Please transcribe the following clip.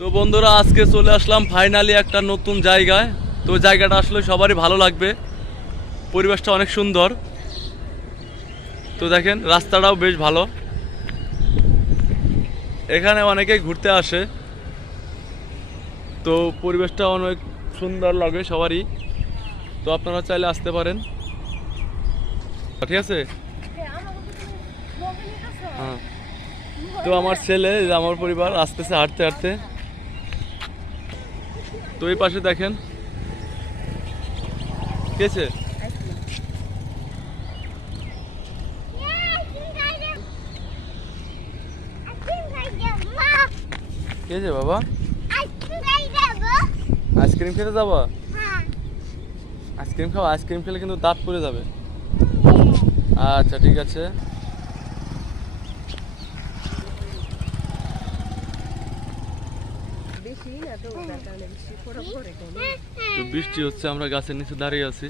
তো বন্ধুরা আজকে চলে আসলাম ফাইনালি একটা নতুন জায়গায়। তো জায়গাটা আসলে সবারই ভালো লাগবে, পরিবেশটা অনেক সুন্দর। তো দেখেন রাস্তাটাও বেশ ভালো, এখানে অনেকেই ঘুরতে আসে। তো পরিবেশটা অনেক সুন্দর লাগে সবারই। তো আপনারা চাইলে আসতে পারেন, ঠিক আছে। হ্যাঁ, তো আমার ছেলে আমার পরিবার আসতেছে হাঁটতে হাঁটতে। তো এই পাশে দেখেন কেছে কেছে বাবা আইসক্রিম খেতে যাবো। আইসক্রিম খাও, আইসক্রিম খেলে কিন্তু দাঁত পড়ে যাবে। আচ্ছা ঠিক আছে। তো বৃষ্টি হচ্ছে, আমরা গাছের নিচে দাঁড়িয়ে আছি।